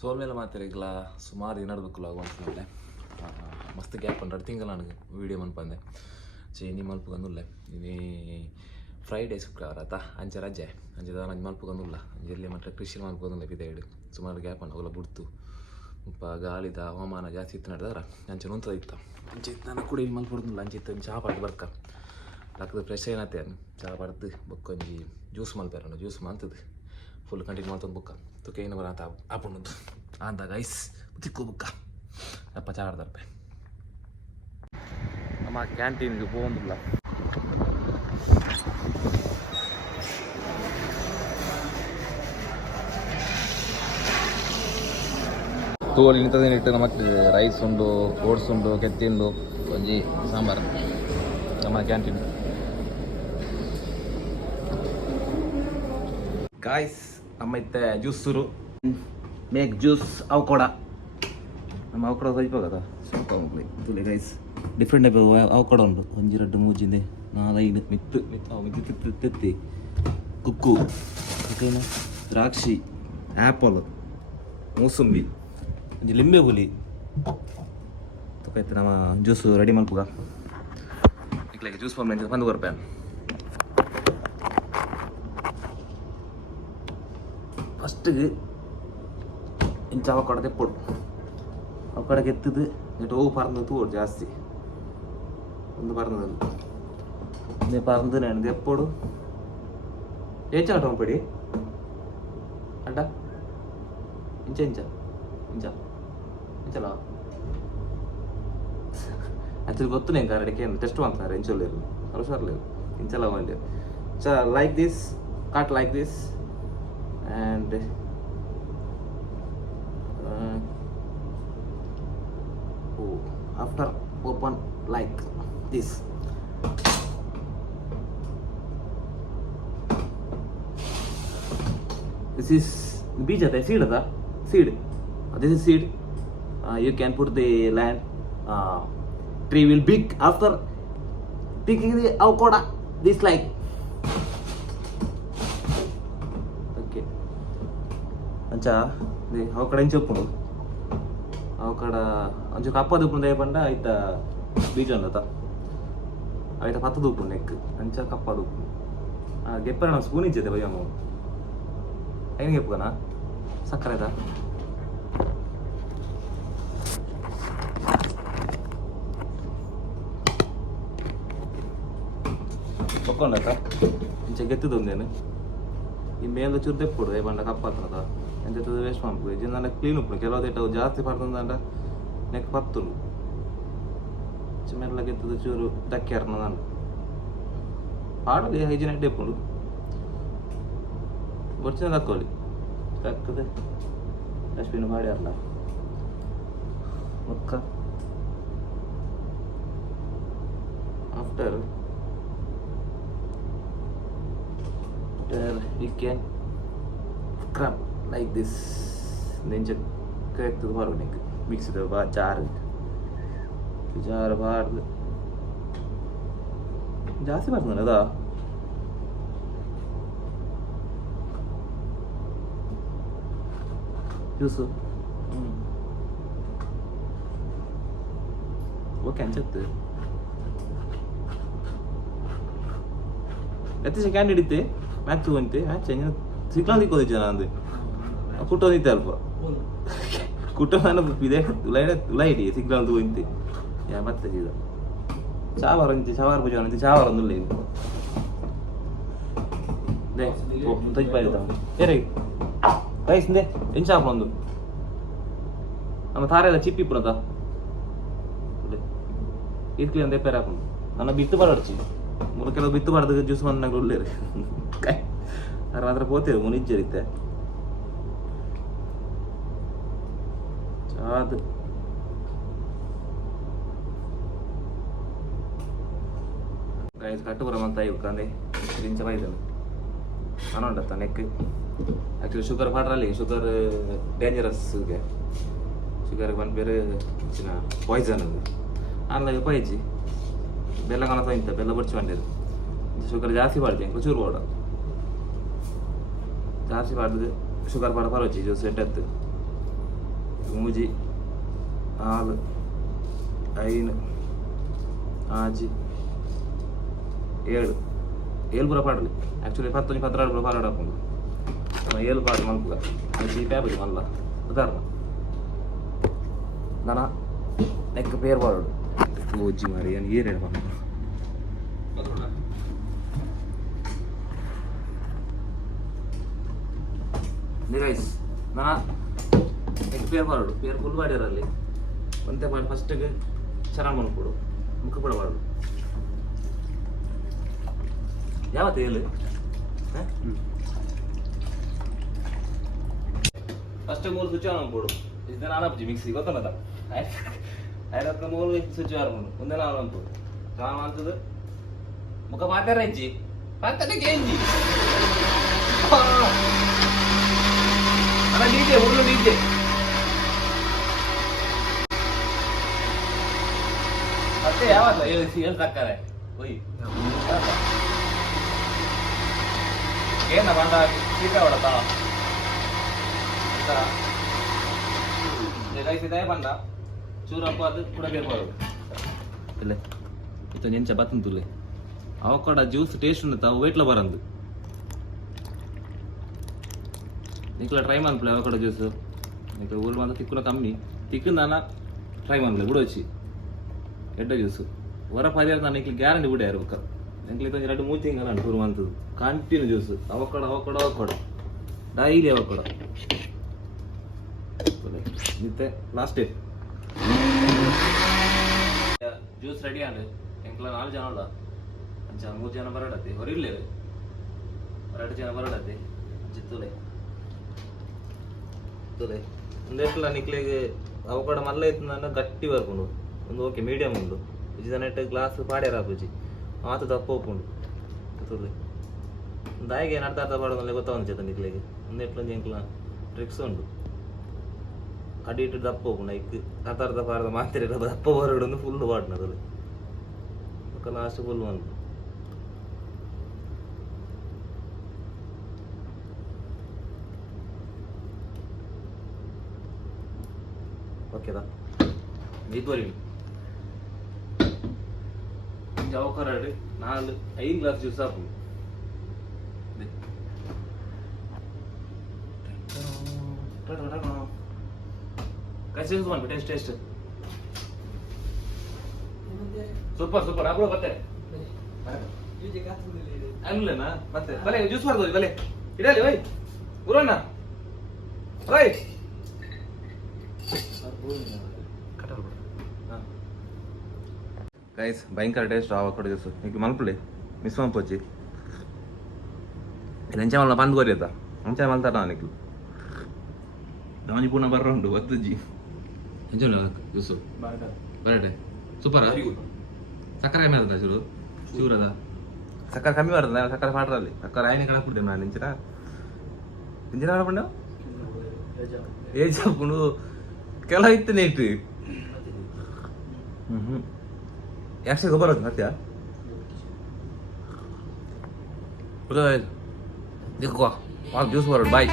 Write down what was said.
ಸೋಲ್ಮೇಲೆ ಮಾತಾಡಿಲ್ಲ ಸುಮಾರು ಏನಾಡಬೇಕಲ್ಲ ಅನ್ಕೊಂಡೆ ಮಸ್ತ್ ಗ್ಯಾಪ್ ಅಂಡ್ರೆ ತಿಂಗಳ ನನಗೆ ವೀಡಿಯೋ ಮನ್ಪಂದೆ ನೀ ಮಲ್ಪಗಂದುಲ್ಲ ನೀ ಫ್ರೈಡೇ ಶುಕ್ರವಾರ ಆತ ಅಂಚೆ ರಜೆ ಅಂಚೆ ನಂಗೆ ಮಲ್ಪಗಂದುಲ್ಲ ಎಲ್ಲಿ ಮಾತ್ರ ಕೃಷಿ ಮಲ್ಪಗಂದುಲ್ಲ ಬಿದ್ದಾಯಿಡು ಸುಮಾರು ಗ್ಯಾಪ್ ಅಣ್ಣ ಅವಲ್ಲ ಬಿಡ್ತು ಗಾಳಿದ ಹವಾಮಾನ ಜಾಸ್ತಿ ಇತ್ತು ನಡೆದಾರ ಅಂಚೆ ನುಂತದ ಇತ್ತು ಅಂಚೆ ನಾನು ಕೂಡ ಇಲ್ಲಿ ಮಲ್ಪಡ್ದಿಲ್ಲ ಅಂಚೆ ಇತ್ತು ಚಹಾ ಪಾಡ್ದು ಬರ್ಕ ಲಾಕ್ದು ಫ್ರೆಶ್ ಏನತ್ತೆ ಚಹಾ ಪಾಡ್ದು ಬೊಕ್ಕೊಂಜಿ ಜ್ಯೂಸ್ ಮಲ್ಪಾರ ಜ್ಯೂಸ್ ಮಾಡ್ತದೆ ಫುಲ್ ಕಂಟಿನ್ಯೂ ಮಾಡ್ತಂದು ಬುಕ್ಕ ತುಕೆ ಏನು ಬರ ಆಪಣ್ಣದು ಅಂದಾಗ ಐಸ್ ತಿಕ್ಕು ಬುಕ್ಕ ಅಪ್ಪ ಚಹಾ ಆಡ್ದಾರಪ್ಪ ನಮ್ಮ ಕ್ಯಾಂಟೀನ್ಗೆ ಹೋಗಂದಿಲ್ಲ ತೋಳಿ ನಿಂತದೇನಿಟ್ಟು ನಮಗೆ ರೈಸ್ ಉಂಡು ಓಟ್ಸ್ ಉಂಡು ಕೆತ್ತಿ ಉಂಡು ಒಂಜಿ ಸಾಂಬಾರು ನಮ್ಮ ಕ್ಯಾಂಟೀನ್ ಗಾಯ್ಸ್ ನಮ್ಮ ಇತ್ತೆ ಜ್ಯೂಸರು ಮೇಕ್ ಜ್ಯೂಸ್ ಅವಕೋಡ ನಮ್ಮ ಅವಕೋಡ ಸೈಪಾಗದ ಸ್ವಲ್ಪ ತುಳಿ ಗೈಸ್ ಡಿಫ್ರೆಂಟ್ ಟೈಪ್ ಅವಕೋಡ ಉಂಟು ಒಂಜಿ ರಡ್ಡು ಮೂಜಿಂದೆ ನಾಲೈದು ಮಿತ್ತು ತೆತ್ತಿ ಕುಕ್ಕು ಓಕೆನಾ ದ್ರಾಕ್ಷಿ ಆ್ಯಪಲ್ ಮೂಸಂಬಿ ಒಂಜಿ ಲಿಂಬೆ ಹುಲಿ ತುಕೈತೆ ನಮ್ಮ ಜ್ಯೂಸು ರೆಡಿ ಮಲ್ಪುಗ ಇಕ್ಲಾಗೆ ಜ್ಯೂಸ್ ಬಂದು 100 ರೂಪಾಯಿ ಫಸ್ಟಿಗೆ ಇಂಚ ಅವಕಡ ತೆಪ್ಪೊಡು ಅವಕಡಕ್ಕೆ ಎತ್ತದು ನೆಟ್ಟು ಹೋಗಿ ಪರಂದು ತೂಡು ಜಾಸ್ತಿ ಒಂದು ಪರಂದದು ಇಂದೆ ಪರಂದು ನೆನೆ ತೆಪ್ಪೊಡು ಏಚಾಟ ಪಡಿ ಅಡ್ಡ ಇಂಚ ಇಂಚ ಇಂಚ ಇಂಚಲ ಆ್ಯಕ್ಚುಲಿ ಗೊತ್ತು ನಂಗೆ ಕರಡಿಕೆ ಟೆಸ್ಟ್ ಮಾಡ್ತಾರೆ ಇಂಚೊಲ್ಲೇರು ಹುಷಾರ್ಲೇರು ಇಂಚಲ ಬಂದೆ like this cut like this and after open like this is beej ada seed this is seed you can put the land tree will big after picking the avocado this like ಅಂಚ ಅವ ಕಡೆ ಇಂಚ ಉಪ್ಪುಂಡು ಅವ ಕಡ ಅಂಚು ಕಪ್ಪದ ಉಪ್ಪುಂಡು ಏಪಂಡ ಐತ ಬೀಜ ಉಂಡತ ಐತ ಪತ್ತದ ಉಪ್ಪುಂಡು ನೆಕ್ ಅಂಚ ಕಪ್ಪದ ಉಪ್ಪು ಗೆಪ್ಪರ ನಾವು ಸ್ಪೂನ್ ಇಚ್ಚಿದೆ ಬಯ್ಯಮ್ಮ ಏನು ಗೆಪ್ಪುಗನ ಸಕ್ಕರೆ ಆಯ್ತಾ ತಕ್ಕೊಂಡತ ಇಂಚ ಗೆತ್ತದ ಒಂದೇನು ಈ ಮೇಲೆ ಚೂರು ತೆಪ್ಪುಡು ಏಪಂಡ ಕಪ್ಪಾತದ ಎಂತದ್ದು ವೇಸ್ಟ್ ಮಾಡ್ಬೇಕು ಇದು ನನ್ನ ಕ್ಲೀನ್ ಉಪ್ಪು ಕೆಲವು ಜಾಸ್ತಿ ಪಡ್ದಂಡ ನೆಕ್ ಪತ್ತುಂಡು ಮೆಲ್ಲ ಗೆತ್ತದು ಚೂರು ದಕ್ಕ್ಯಾರನ ನಾನು ಪಾಡಲಿ ಹೈಜಿನೆಟ್ ಎಪ್ಪುಂಡು ಗೊತ್ತಿನ ತಕ್ಕೊಳ್ಳಿ ತಕ್ಕದೆ ಡಸ್ಟ್ಬಿನ್ ಮಾಡ್ಯಾರಲ್ಲ ಮುಕ್ಕ after you can scrub like this then just correct the hormone mix the jar ಬಾರ್ದು ಜಾಸ್ತಿ ಬರ್ತದೆ ಅದಾ ಜ್ಯೂಸು ಓಕೆ ಅನ್ಸುತ್ತೆ ಎತ್ತಿಸ ಕ್ಯಾಂಡ್ ಹಿಡಿತೆ ಮ್ಯಾಚ್ ತಗೊಂತೆ ಮ್ಯಾಚ್ ಸಿಕ್ಲಾಂದು ಇಕ್ಕೋದಿಚ್ಚ ನಂದು ಕುಟ್ಟೋದಿತ್ತೆ ಅಲ್ಪ ಕುಟ್ಟ ನಾನು ಇದೆ ತುಳ ಹಿಡಿ ಸಿಕ್ಲಾಂದು ತಗೊಂತೆ ಯಾ ಮತ್ತೆ ಸೀದ ಚಾವಾರ ಅಂತೆ ಚಾವಾರ ಪೂಜೆ ಅಂತೆ ಚಾವಾರ ಒಂದುಲ್ಲ ಇದು ದೇ ಓ ತಜ್ಜಿ ಪಾಯ್ದ ಏರೇ ರೈಸ್ಂದೆ ಎಂಚಾಪೊಂದು ನಮ್ಮ ತಾರೆಲ್ಲ ಚಿಪ್ಪಿ ಪುನತ ಇರ್ಕಲಿ ಅಂದೆ ಪೇರ ಹಾಕೊಂಡು ನನ್ನ ಬಿತ್ತು ಬರಡ್ಚಿ ಮೂರು ಕೆಲವು ಬಿತ್ತು ಬಾರ್ದು ಜ್ಯೂಸ್ ಬಂದಾಗ ಒಳ್ಳೆರು ಅದ್ರ ಮಾತ್ರ ಪೋತೀರು ಮುನಿಜ್ಜರಿತ್ತೆ ಚಾದು ಗೈಸ್ ಕಟ್ಟುಪುರ ಮಂತ ಇವ್ಕಂದೆ ಇಂಚ ಬೈದನು ಅನೊಂಡತ್ತ ನೆಕ್ ಆ್ಯಕ್ಚುಲಿ ಶುಗರ್ ಪಾಡ್ರಲ್ಲಿ ಶುಗರ್ ಡೇಂಜರಸ್ಗೆ ಶುಗರ್ಗೆ ಬಂದು ಬೇರೆ ಚಿನ್ನ ಪಾಯ್ಸನ್ ಅದು ಅಲ್ಲ ಪೈಜಿ ಬೆಲ್ಲ ಕನಸ ಇಂತ ಬೆಲ್ಲ ಬಡ್ಚಿ ಬಂದಿರು ಶುಗರ್ ಜಾಸ್ತಿ ಪಾಡ್ತೀನಿ ಚೂರು ಓಡ ಜಾಸ್ತಿ ಪಾಡ್ದು ಶುಗರ್ ಪಾಡ ಪರವಚ್ಚಿ ಜ್ಯೂಸ್ ಎಟ್ಟತ್ತು ಮೂಜಿ 4 5 ಆಜಿ 7 ಪೂರ ಪಾಡಲಿ ಆ್ಯಕ್ಚುಲಿ 10 16 ಪೂರ ಪಾರಾಡ ಹಾಕೊಂಡು 7 ಪಾಡು ಮಲ್ಪುಗ ಈ ಪ್ಯಾಬಲಿ ಮಲ್ಲ ಉದಾಹರಣ ನಾನು ನೆಕ್ ಪೇರ್ ಪಾಡು ಓಜಿ ಮಾರಿ ಏನು ಏನೇನು ಬಂದು ಗೈಸ್ ನಾನು ನೆಕ್ ಪೇರ್ ಪಾಡು ಪೇರ್ ಫುಲ್ ಮಾಡಿರಲ್ಲಿ ಒಂದೇ ಮಾಡಿ ಫಸ್ಟಿಗೆ ಚೆನ್ನಾಗಿ ಮಲ್ಕೊಡು ಮುಖ ಕೂಡ ಪಾಡು ಯಾವತ್ತು ಹೇಳಿ ಫಸ್ಟ್ ಮೂರು ಸ್ವಿಚ್ ಆನ್ ಮಾಡ್ಕೊಡು ಇದು ನಾನು ಅಪ್ಜಿ ಮಿಕ್ಸಿ ಗೊತ್ತಲ್ಲ ಐದಕ್ಕ ಮೂರು ಸ್ವಿಚ್ ಆನ್ ಮಾಡು ಮುಂದೆ ನಾನು ಅಂತು ಕಾಮ ಅಂತದ್ದು ಮುಖ ಮಾತಾರ ಹೆಂಚಿ ಮಾತಾಡಕ್ಕೆ ಹೆಂಚಿ ಅಲ್ಲ ನೀಚೆ ಹುಲ್ಲು ನೀಚೆ ಮತ್ತೆ ಯಾವತ್ತ ಏನು ತಕ್ಕಾರೆ ಒಯ್ ಏನ ಬಂದ ಚೀಕ ಹೊಡತಾ ಕೈಸಿದಾಯ ಬಂದ ಚೂರಪ್ಪ ಅದು ಕೂಡ ಬೇಕಾಗೋದು ಇಲ್ಲ ಇತ್ತು ನೆಂಚ ಬತ್ತಂತುಲೆ ಅವಕಾಡ ಜ್ಯೂಸ್ ಟೇಸ್ಟ್ ಉಂಟು ವೆಯ್ಟ್ಲ ಬರಂದು ನಿಕ್ಲ ಟ್ರೈ ಮಾಡ್ಲೇ ಅವಕಾಡ ಜ್ಯೂಸ್ ನಿಕ್ಕ ಊರು ಬಂದ ತಿಕ್ಕುನ ಕಮ್ಮಿ ತಿಕ್ಕು ನಾನು ಟ್ರೈ ಮಾಡ್ಲೇ ಬಿಡೋಚಿ ಎಡ್ಡ ಜ್ಯೂಸು ಹೊರ ಪರಿಹಾರ ನಾನು ನಿಕ್ಲಿ ಗ್ಯಾರಂಟಿ ಬಿಡ ಇರ್ಬೇಕು ನಿಕ್ಲಿ 2-3 ತಿಂಗಳ ಟೂರ್ ಮಂತದ್ದು continue juice avocado daily avocado ಮತ್ತೆ ಲಾಸ್ಟ್ ಡೇ ಜ್ಯೂಸ್ ರೆಡಿ ಆದ್ರೆ ಎಂಕ್ಲ 4 ಜನ ಅಲ್ಲ 3 ಜನ ಬರಡತ್ತೆ ಹೊರಿರ್ಲೇ 2 ಜನ ಬರಡತ್ತೆ ಚಿತ್ತೂಲೆ ಒಂದೆಟ್ಲ ನಿಕ್ಲಿಗೆ ಅವಕಡ ಮಲ್ಲ ಇತ್ತು ನನ್ನ ಗಟ್ಟಿ ಬರ್ಕೊಂಡು ಒಂದು ಓಕೆ ಮೀಡಿಯಮ್ ಉಂಡು ಇಜಿ ನೆಟ್ ಗ್ಲಾಸ್ ಪಾಡ್ಯಾರ ಹಾಕುಜಿ ಮಾತು ದಪ್ಪ ಒಪ್ಪುಂಡು ತುಲೆ ದಾಯಿಗೆ ಅರ್ಧ ಪಾಡೋದಲ್ಲೇ ಗೊತ್ತಾವಂಚೇತ ನಿಕ್ಲಿಗೆ ಒಂದೆಟ್ಲ ಎಂಕ್ಲ ಟ್ರಿಕ್ಸ್ ಉಂಡು ಅಡಿಟ್ಟು ದಪ್ಪ ಹೋಗ್ಣ ಇಕ್ ಅರ್ಧ ಪಾರದ ಮಾತ್ರ ದಪ್ಪ ಬರೋಡು ಫುಲ್ ಪಾಡ್ನದಲ್ಲಿ ಲಾಸ್ಟ್ ಫುಲ್ ಒಂದು ಓಕೆದಾ ಇದುವರೆ ಅವಕರಡು 4-5 ಗ್ಲಾಸ್ ಜ್ಯೂಸ್ ಹಾಕು ಕಸಿನ್ಸ್ ಮಾಡ್ಬಿಟ್ಟು ಟೇಸ್ಟ್ ಸೂಪರ್ ಆಗ್ಲೂ ಬತ್ತೆ ಅಲ್ಲನಾ ಮತ್ತೆ ಬಲೆ ಜ್ಯೂಸ್ ಮಾಡ್ಬೋದು ಬಲೆ ಇಡಲಿ ವೈ ಗುರಣ್ಣ ವೈ ಗೈಸ್ ಭಯಂಕರ ಟೇಸ್ಟ್ ಅವಕಾಡೋ ಜ್ಯೂಸ್ ಈಗ ಮಲ್ಪುಳಿ ಮಿಸ್ ಮಾಡ್ಪೋಚಿ ಎಂಚ ಮಲ್ಲ ಬಂದ್ ಕೋರಿಯತ್ತ ಅಂಚ ಮಲ್ತಾರ ನನಗೆ ದಾನಿ ಪೂರ್ಣ ಬರ್ರ ಉಂಟು ಒತ್ತಜ್ಜಿ ಎಂಚ ಜ್ಯೂಸು ಬರಟೆ ಸೂಪರ್ ಸಕ್ಕರೆ ಕಮ್ಮಿ ಆದ ಚೂರದ ಸಕ್ಕರೆ ಕಮ್ಮಿ ಬರ್ತದ ಸಕ್ಕರೆ ಪಾಡ್ರಲ್ಲಿ ಸಕ್ಕರೆ ಆಯ್ನೆ ಕಡೆ ಕೊಡ್ತೇನೆ ನಾನು ಇಂಚಿನ ಆಡ್ಕೊಂಡು ಏಜ್ ಹಾಕೊಂಡು ಕೆಲ ಇತ್ತು ನೇಟ್ ಯಾಕೆ ಗೊಬ್ಬರ ಸತ್ಯ ದಿಕ್ಕುವ ಜ್ಯೂಸ್ ಬರೋದು ಬಾಯ್